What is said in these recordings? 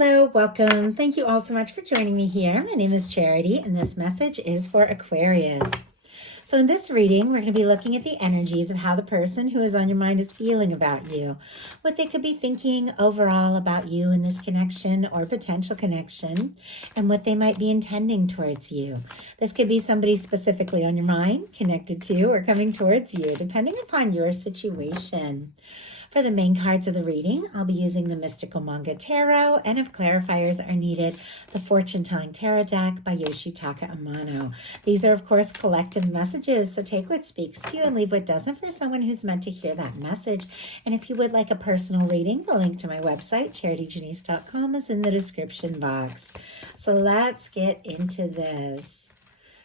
Hello, welcome. Thank you all so much for joining me here. My name is Charity, and this message is for Aquarius. So in this reading, we're going to be looking at the energies of how the person who is on your mind is feeling about you, what they could be thinking overall about you in this connection or potential connection, and what they might be intending towards you. This could be somebody specifically on your mind, connected to, or coming towards you, depending upon your situation. For the main cards of the reading, I'll be using the Mystical Manga Tarot, and if clarifiers are needed, the Fortune Telling Tarot deck by Yoshitaka Amano. These are, of course, collective messages, so take what speaks to you and leave what doesn't for someone who's meant to hear that message. And if you would like a personal reading, the link to my website, charityjanice.com, is in the description box. So let's get into this.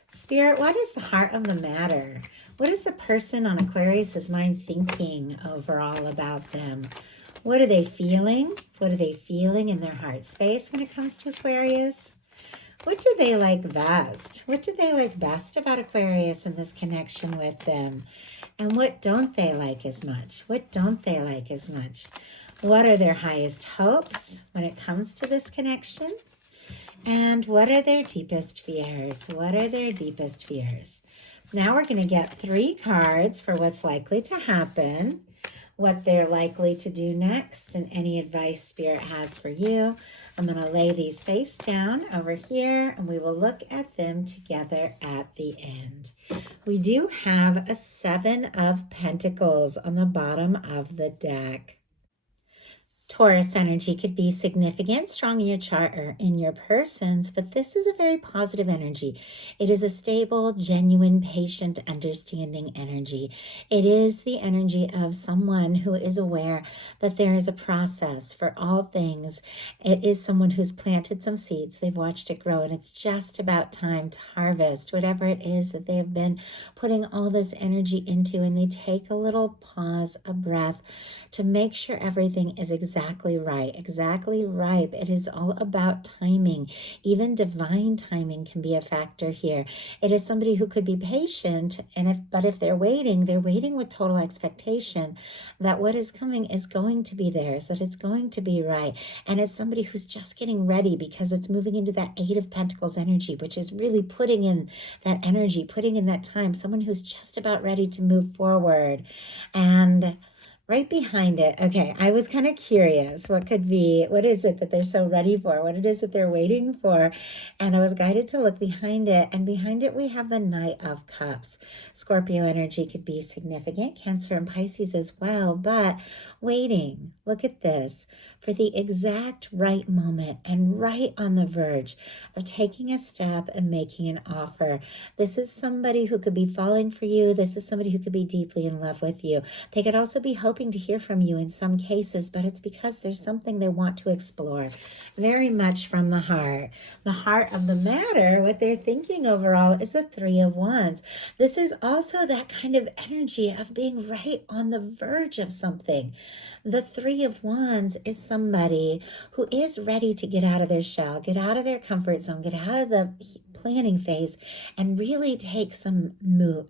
Spirit, what is the heart of the matter? What is the person on Aquarius's mind thinking overall about them? What are they feeling? What are they feeling in their heart space when it comes to Aquarius? What do they like best? What do they like best about Aquarius and this connection with them? And what don't they like as much? What don't they like as much? What are their highest hopes when it comes to this connection? And what are their deepest fears? What are their deepest fears? Now we're going to get 3 cards for what's likely to happen, what they're likely to do next, and any advice Spirit has for you. I'm going to lay these face down over here, and we will look at them together at the end. We do have a 7 of Pentacles on the bottom of the deck. Taurus energy could be significant, strong in your chart or in your persons, but this is a very positive energy. It is a stable, genuine, patient, understanding energy. It is the energy of someone who is aware that there is a process for all things. It is someone who's planted some seeds. They've watched it grow, and it's just about time to harvest whatever it is that they have been putting all this energy into, and they take a little pause, a breath, to make sure everything is exactly right, exactly ripe. It is all about timing. Even divine timing can be a factor here. It is somebody who could be patient, but if they're waiting with total expectation that what is coming is going to be theirs, that it's going to be right. And it's somebody who's just getting ready because it's moving into that 8 of Pentacles energy, which is really putting in that energy, putting in that time, someone who's just about ready to move forward. And right behind it, okay, I was kind of curious what is it that they're so ready for? What it is that they're waiting for? And I was guided to look behind it, and behind it we have the Knight of Cups. Scorpio energy could be significant, Cancer and Pisces as well, but waiting, look at this, for the exact right moment and right on the verge of taking a step and making an offer. This is somebody who could be falling for you. This is somebody who could be deeply in love with you. They could also be hoping to hear from you in some cases, but it's because there's something they want to explore. Very much from the heart. The heart of the matter, what they're thinking overall, is the 3 of Wands. This is also that kind of energy of being right on the verge of something. The 3 of Wands is somebody who is ready to get out of their shell, get out of their comfort zone, get out of the planning phase, and really take some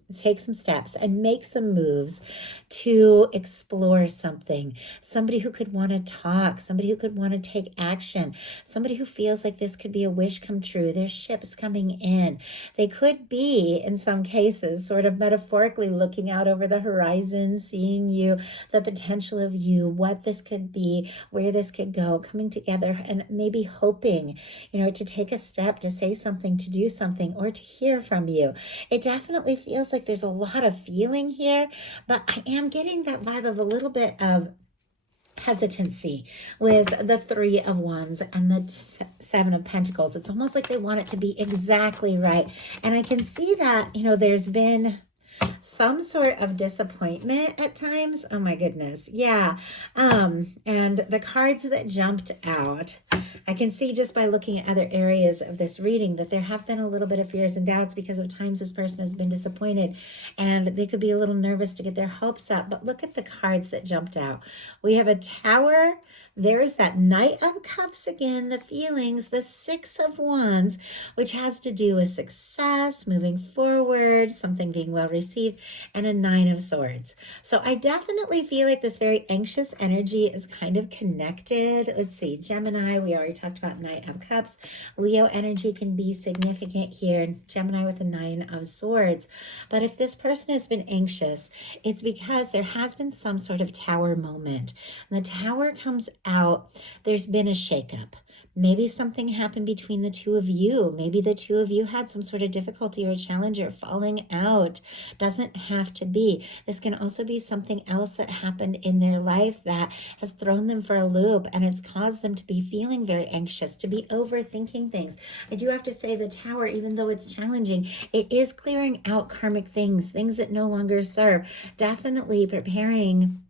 steps and make some moves to explore something. Somebody who could want to talk, somebody who could want to take action, somebody who feels like this could be a wish come true. There's ships coming in. They could be, in some cases, sort of metaphorically looking out over the horizon, seeing you, the potential of you, what this could be, where this could go, coming together and maybe hoping, to take a step, to say something, to do something, or to hear from you. It definitely feels like there's a lot of feeling here, but I am getting that vibe of a little bit of hesitancy with the 3 of Wands and the 7 of Pentacles. It's almost like they want it to be exactly right. And I can see that, there's been some sort of disappointment at times. Oh my goodness. Yeah. And the cards that jumped out, I can see just by looking at other areas of this reading that there have been a little bit of fears and doubts because of times this person has been disappointed and they could be a little nervous to get their hopes up. But look at the cards that jumped out. We have a Tower, There's that Knight of Cups again, the feelings, the Six of Wands, which has to do with success, moving forward, something being well received, and a Nine of Swords. So I definitely feel like this very anxious energy is kind of connected. Let's see, Gemini, we already talked about Knight of Cups. Leo energy can be significant here. Gemini with a Nine of Swords. But if this person has been anxious, it's because there has been some sort of tower moment. And the tower comes out, there's been a shakeup. Maybe something happened between the two of you. Maybe the two of you had some sort of difficulty or challenge or falling out. Doesn't have to be. This can also be something else that happened in their life that has thrown them for a loop, and it's caused them to be feeling very anxious, to be overthinking things. I do have to say the tower, even though it's challenging, it is clearing out karmic things, things that no longer serve. Definitely preparing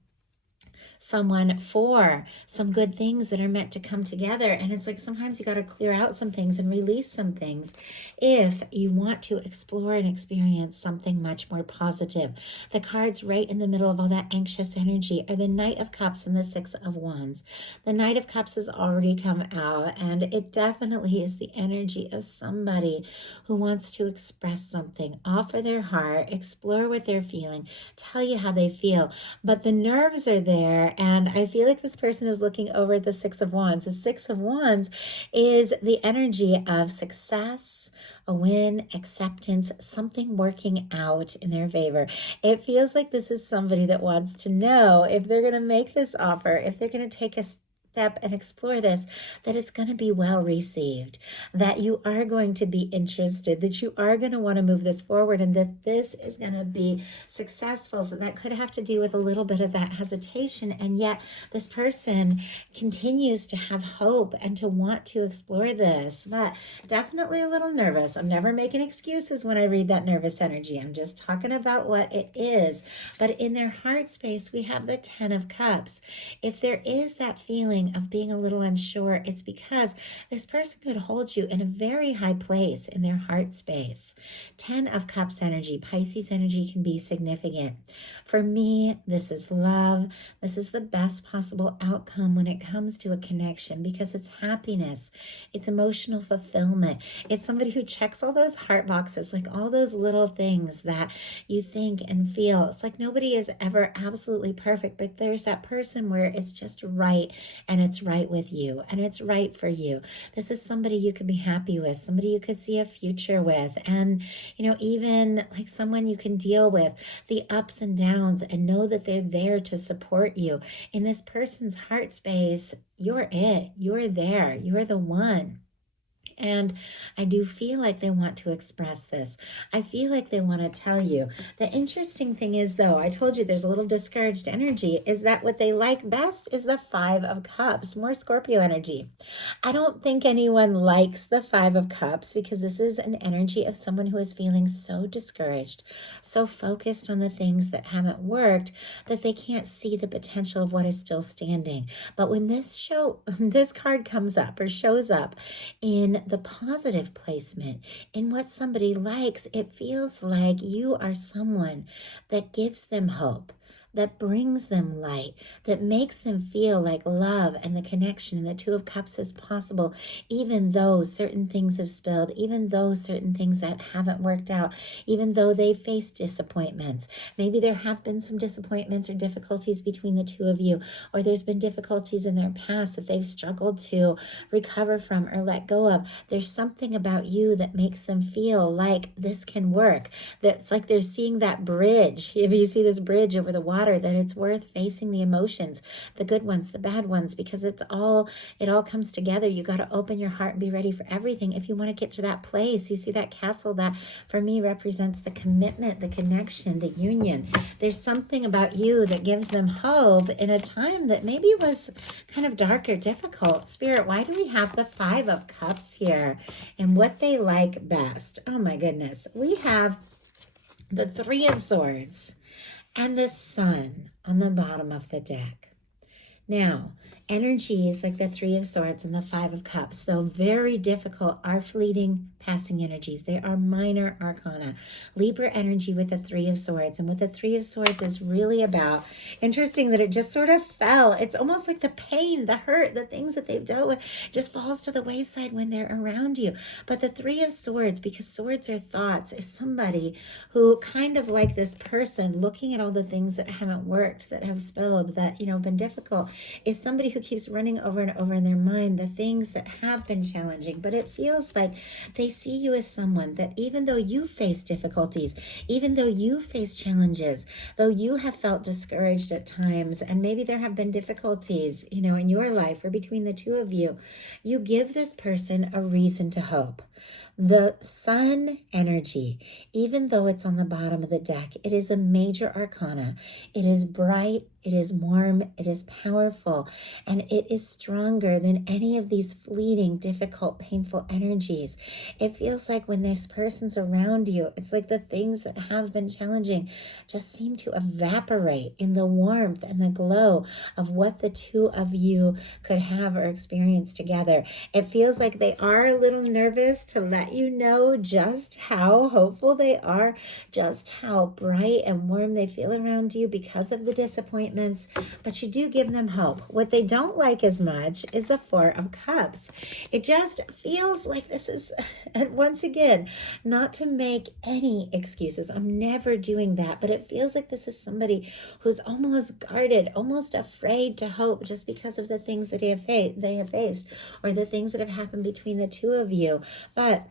someone for some good things that are meant to come together. And it's like sometimes you got to clear out some things and release some things if you want to explore and experience something much more positive. The cards right in the middle of all that anxious energy are the Knight of Cups and the Six of Wands. The Knight of Cups has already come out, and it definitely is the energy of somebody who wants to express something, offer their heart, explore what they're feeling, tell you how they feel. But the nerves are there, and I feel like this person is looking over at the Six of Wands. The Six of Wands is the energy of success, a win, acceptance, something working out in their favor. It feels like this is somebody that wants to know if they're going to make this offer, if they're going to take a step and explore this, that it's going to be well received, that you are going to be interested, that you are going to want to move this forward, and that this is going to be successful. So that could have to do with a little bit of that hesitation, and yet this person continues to have hope and to want to explore this, but definitely a little nervous. I'm never making excuses when I read that nervous energy. I'm just talking about what it is. But in their heart space, we have the Ten of Cups. If there is that feeling of being a little unsure, it's because this person could hold you in a very high place in their heart space. 10 of Cups energy, Pisces energy can be significant. For me, this is love. This is the best possible outcome when it comes to a connection, because it's happiness. It's emotional fulfillment. It's somebody who checks all those heart boxes, like all those little things that you think and feel. It's like nobody is ever absolutely perfect, but there's that person where it's just right, and it's right with you, and it's right for you. This is somebody you could be happy with, somebody you could see a future with, and even like someone you can deal with the ups and downs and know that they're there to support you. In this person's heart space, you're it, you're there, you're the one. And I do feel like they want to express this. I feel like they want to tell you. The interesting thing is, though, I told you there's a little discouraged energy, is that what they like best is the Five of Cups, more Scorpio energy. I don't think anyone likes the Five of Cups, because this is an energy of someone who is feeling so discouraged, so focused on the things that haven't worked, that they can't see the potential of what is still standing. But when this card comes up or shows up in the positive placement, in what somebody likes, it feels like you are someone that gives them hope, that brings them light, that makes them feel like love and the connection and the Two of Cups is possible, even though certain things have spilled, even though certain things that haven't worked out, even though they face disappointments. Maybe there have been some disappointments or difficulties between the two of you, or there's been difficulties in their past that they've struggled to recover from or let go of. There's something about you that makes them feel like this can work. That's like they're seeing that bridge. If you see this bridge over the water, that it's worth facing the emotions, the good ones, the bad ones, because it all comes together. You got to open your heart and be ready for everything if you want to get to that place. You see that castle that for me represents the commitment, the connection, the union. There's something about you that gives them hope in a time that maybe was kind of dark or difficult. Spirit, why do we have the Five of Cups here and what they like best? Oh my goodness. We have the Three of Swords and the Sun on the bottom of the deck. Now, energies like the Three of Swords and the Five of Cups, though very difficult, are fleeting, passing energies. They are minor arcana. Libra energy with the Three of Swords. And with the Three of Swords is really about, interesting that it just sort of fell. It's almost like the pain, the hurt, the things that they've dealt with just falls to the wayside when they're around you. But the Three of Swords, because swords are thoughts, is somebody who kind of like this person looking at all the things that haven't worked, that have spilled, that, been difficult, is somebody who keeps running over and over in their mind the things that have been challenging. But it feels like they see you as someone that even though you face difficulties, even though you face challenges, though you have felt discouraged at times, and maybe there have been difficulties, in your life or between the two of you, you give this person a reason to hope. The sun energy, even though it's on the bottom of the deck, it is a major arcana. It is bright, it is warm, it is powerful, and it is stronger than any of these fleeting, difficult, painful energies. It feels like when this person's around you, it's like the things that have been challenging just seem to evaporate in the warmth and the glow of what the two of you could have or experience together. It feels like they are a little nervous to let you know just how hopeful they are, just how bright and warm they feel around you because of the disappointments, but you do give them hope. What they don't like as much is the Four of Cups. It just feels like this is, and once again, not to make any excuses, I'm never doing that, but it feels like this is somebody who's almost guarded, almost afraid to hope just because of the things that they have faced, or the things that have happened between the two of you. But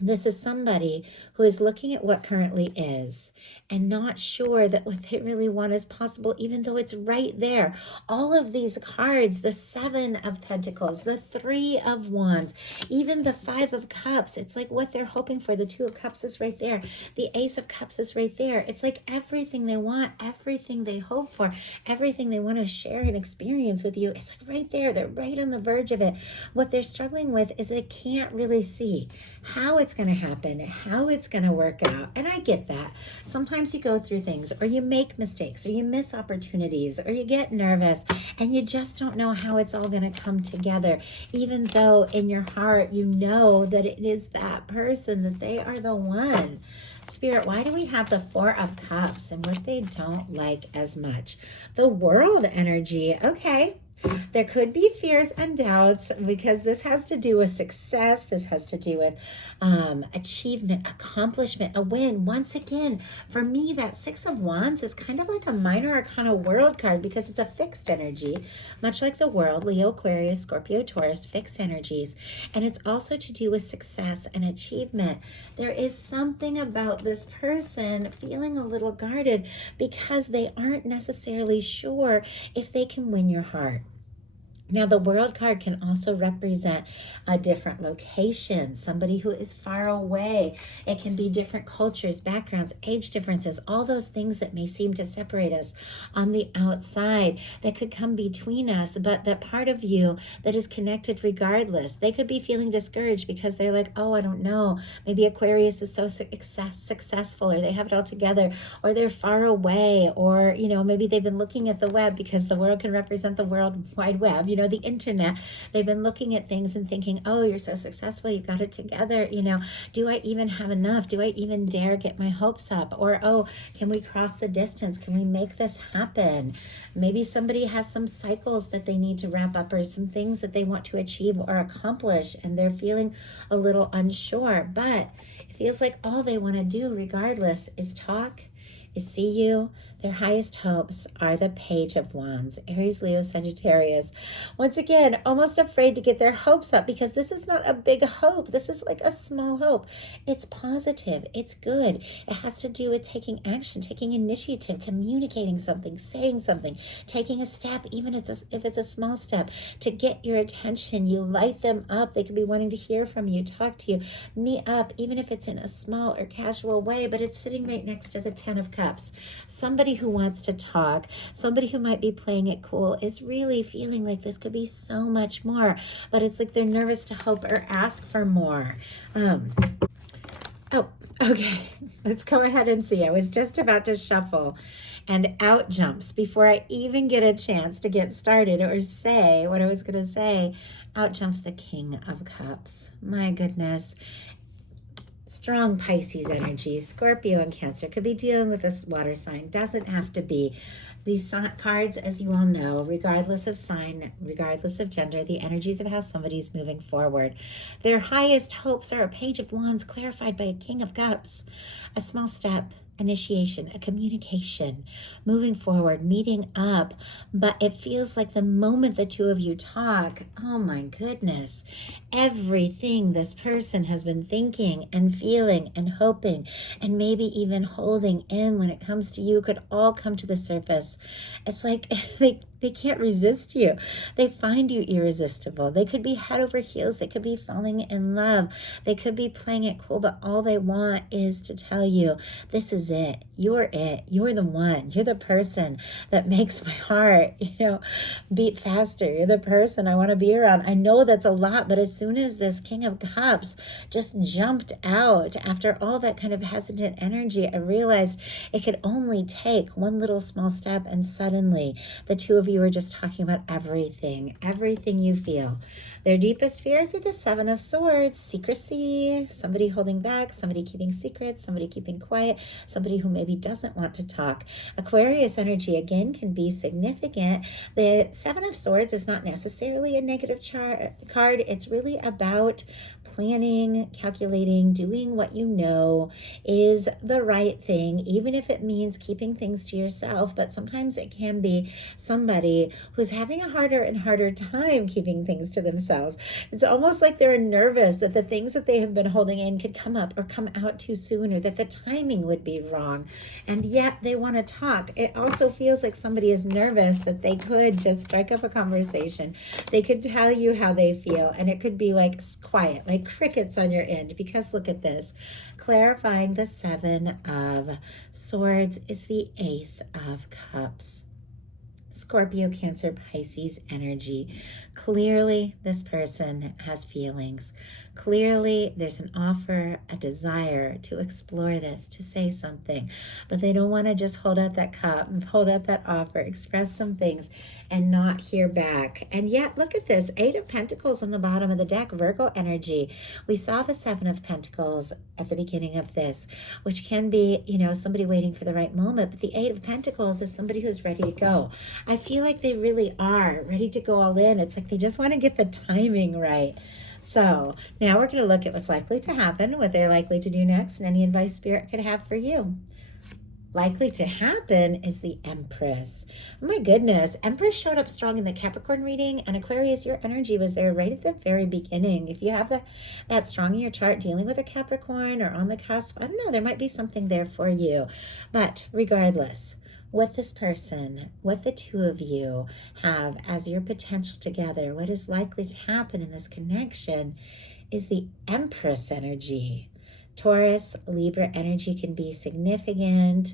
this is somebody who is looking at what currently is and not sure that what they really want is possible, even though it's right there. All of these cards, the Seven of Pentacles, the Three of Wands, even the Five of Cups, it's like what they're hoping for. The Two of Cups is right there. The Ace of Cups is right there. It's like everything they want, everything they hope for, everything they want to share and experience with you. It's like right there. They're right on the verge of it. What they're struggling with is they can't really see how it's going to happen, how it's going to work out. And I get that. Sometimes you go through things, or you make mistakes, or you miss opportunities, or you get nervous, and you just don't know how it's all going to come together, even though in your heart you know that it is that person, that they are the one. Spirit, why do we have the Four of Cups and what they don't like as much? The World energy. Okay. There could be fears and doubts because this has to do with success. This has to do with achievement, accomplishment, a win. Once again, for me, that Six of Wands is kind of like a minor arcana world card because it's a fixed energy, much like the world, Leo, Aquarius, Scorpio, Taurus, fixed energies. And it's also to do with success and achievement. There is something about this person feeling a little guarded because they aren't necessarily sure if they can win your heart. Now, the World card can also represent a different location, somebody who is far away. It can be different cultures, backgrounds, age differences, all those things that may seem to separate us on the outside that could come between us, but that part of you that is connected regardless. They could be feeling discouraged because they're like, oh, I don't know. Maybe Aquarius is so successful, or they have it all together, or they're far away, or, maybe they've been looking at the web because the world can represent the World Wide Web, the internet. They've been looking at things and thinking, oh, you're so successful, you've got it together, do I even have enough? Do I even dare get my hopes up? Or, oh, can we cross the distance? Can we make this happen? Maybe somebody has some cycles that they need to wrap up, or some things that they want to achieve or accomplish, and they're feeling a little unsure. But it feels like all they want to do regardless is talk, is see you. Their highest hopes are the Page of Wands, Aries, Leo, Sagittarius. Once again, almost afraid to get their hopes up because this is not a big hope. This is like a small hope. It's positive. It's good. It has to do with taking action, taking initiative, communicating something, saying something, taking a step, even if it's a small step, to get your attention. You light them up. They could be wanting to hear from you, talk to you, meet up, even if it's in a small or casual way, but it's sitting right next to the Ten of Cups. Somebody who wants to talk, somebody who might be playing it cool, is really feeling like this could be so much more, but it's like they're nervous to hope or ask for more. Oh, okay. Let's go ahead and see. I was just about to shuffle, and out jumps, before I even get a chance to get started or say what I was going to say, out jumps the King of Cups. My goodness. strong Pisces energy. Scorpio and Cancer could be dealing with a water sign. Doesn't have to be. These cards, as you all know, regardless of sign, regardless of gender, the energies of how somebody's moving forward. Their highest hopes are a Page of Wands clarified by a King of Cups. A small step, initiation, a communication, moving forward, meeting up. But it feels like the moment the two of you talk, oh my goodness, everything this person has been thinking and feeling and hoping and maybe even holding in when it comes to you could all come to the surface. It's like they can't resist you. They find you irresistible. They could be head over heels. They could be falling in love. They could be playing it cool, but all they want is to tell you, this is it. You're it. You're the one. You're the person that makes my heart, beat faster. You're the person I want to be around. I know that's a lot, but as soon as this King of Cups just jumped out after all that kind of hesitant energy, I realized it could only take one little small step, and suddenly the two of you are just talking about everything you feel. Their deepest fears are the Seven of Swords, secrecy, somebody holding back, somebody keeping secrets, somebody keeping quiet, somebody who maybe doesn't want to talk. Aquarius energy, again, can be significant. The Seven of Swords is not necessarily a negative card. It's really about planning, calculating, doing what you know is the right thing, even if it means keeping things to yourself. But sometimes it can be somebody who's having a harder and harder time keeping things to themselves. It's almost like they're nervous that the things that they have been holding in could come up or come out too soon, or that the timing would be wrong. And yet they want to talk. It also feels like somebody is nervous that they could just strike up a conversation. They could tell you how they feel, and it could be like quiet, like crickets on your end, because look at this. Clarifying the Seven of Swords is the Ace of Cups. Scorpio, Cancer, Pisces energy. Clearly, this person has feelings. Clearly, there's an offer, a desire to explore this, to say something. But they don't want to just hold out that cup, hold out that offer, express some things, and not hear back. And yet, look at this. 8 of Pentacles on the bottom of the deck, Virgo energy. We saw the 7 of Pentacles at the beginning of this, which can be, somebody waiting for the right moment. But the 8 of Pentacles is somebody who's ready to go. I feel like they really are ready to go all in. It's like they just want to get the timing right. So now we're going to look at what's likely to happen, what they're likely to do next, and any advice Spirit could have for you. Likely to happen is the Empress. Oh my goodness. Empress showed up strong in the Capricorn reading, and Aquarius, your energy was there right at the very beginning. If you have that strong in your chart dealing with a Capricorn or on the cusp, I don't know, there might be something there for you. But regardless, what this person, what the two of you have as your potential together, what is likely to happen in this connection is the Empress energy. Taurus, Libra energy can be significant,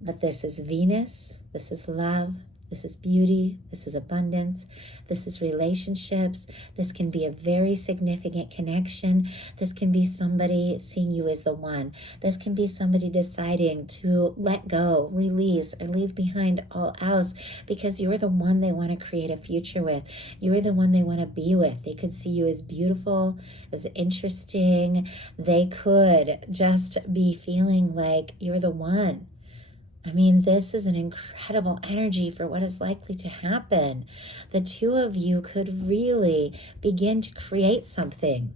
but this is Venus, this is love, this is beauty, this is abundance, this is relationships. This can be a very significant connection. This can be somebody seeing you as the one. This can be somebody deciding to let go, release, or leave behind all else because you're the one they want to create a future with. You're the one they want to be with. They could see you as beautiful, as interesting. They could just be feeling like you're the one. I mean, this is an incredible energy for what is likely to happen. The two of you could really begin to create something.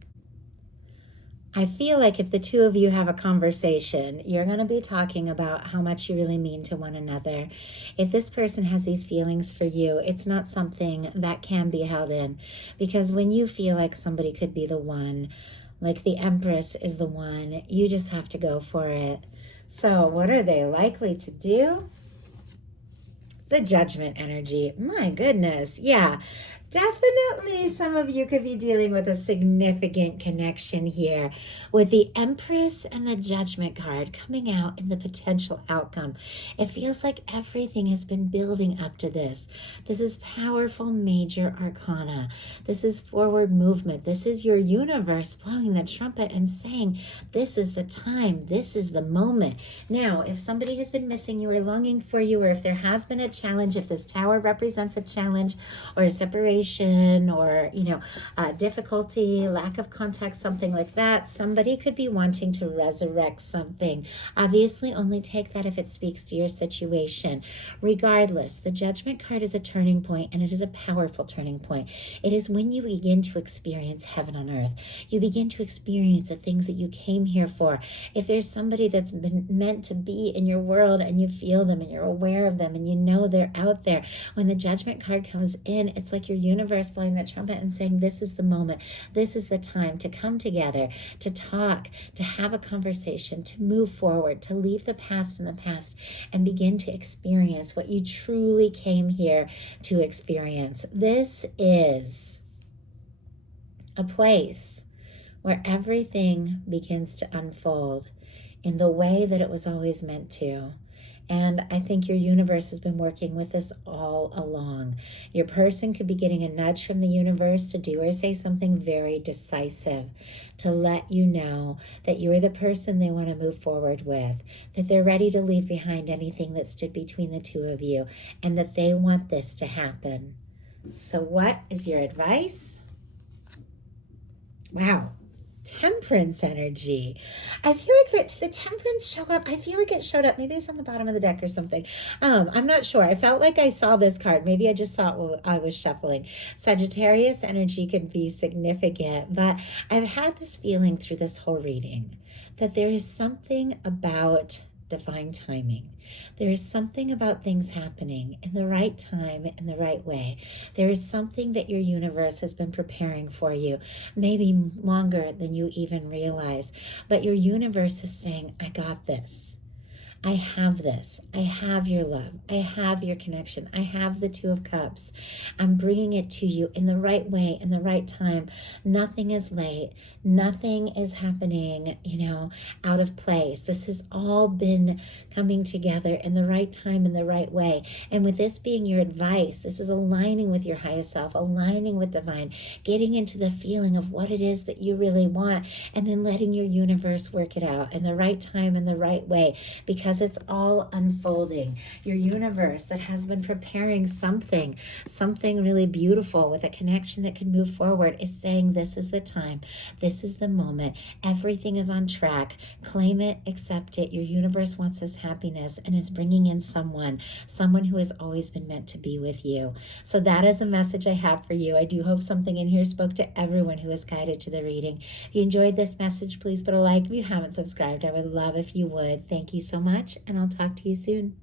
I feel like if the two of you have a conversation, you're going to be talking about how much you really mean to one another. If this person has these feelings for you, it's not something that can be held in. Because when you feel like somebody could be the one, like the Empress is the one, you just have to go for it. So what are they likely to do? The Judgment energy. My goodness. Yeah, definitely some of you could be dealing with a significant connection here with the Empress and the Judgment card coming out in the potential outcome. It feels like everything has been building up to this. This is powerful major arcana. This is forward movement. This is your universe blowing the trumpet and saying, this is the time. This is the moment. Now, if somebody has been missing you or longing for you, or if there has been a challenge, if this tower represents a challenge or a separation, frustration or, difficulty, lack of contact, something like that. Somebody could be wanting to resurrect something. Obviously, only take that if it speaks to your situation. Regardless, the Judgment card is a turning point, and it is a powerful turning point. It is when you begin to experience heaven on earth. You begin to experience the things that you came here for. If there's somebody that's been meant to be in your world and you feel them and you're aware of them and you know they're out there, when the Judgment card comes in, it's like your universe blowing that trumpet and saying, this is the moment, this is the time to come together, to talk, to have a conversation, to move forward, to leave the past in the past and begin to experience what you truly came here to experience. This is a place where everything begins to unfold in the way that it was always meant to. And I think your universe has been working with us all along. Your person could be getting a nudge from the universe to do or say something very decisive to let you know that you're the person they want to move forward with, that they're ready to leave behind anything that stood between the two of you, and that they want this to happen. So what is your advice? Wow. Temperance energy. I feel like that the temperance show up. I feel like it showed up. Maybe it's on the bottom of the deck or something. I'm not sure. I felt like I saw this card. Maybe I just saw it while I was shuffling. Sagittarius energy can be significant, but I've had this feeling through this whole reading that there is something about divine timing. There is something about things happening in the right time, in the right way. There is something that your universe has been preparing for you, maybe longer than you even realize. But your universe is saying, I got this. I have this. I have your love. I have your connection. I have the Two of Cups. I'm bringing it to you in the right way, in the right time. Nothing is late. Nothing is happening, out of place. This has all been coming together in the right time, in the right way. And with this being your advice, this is aligning with your highest self, aligning with divine, getting into the feeling of what it is that you really want, and then letting your universe work it out in the right time, in the right way, because it's all unfolding. Your universe that has been preparing something really beautiful with a connection that can move forward is saying, this is the time. This is the moment. Everything is on track. Claim it, accept it. Your universe wants this happiness, and it's bringing in someone who has always been meant to be with you. So that is a message I have for you. I do hope something in here spoke to everyone who is guided to the reading. If you enjoyed this message, please put a like. If you haven't subscribed, I would love if you would. Thank you so much, and I'll talk to you soon.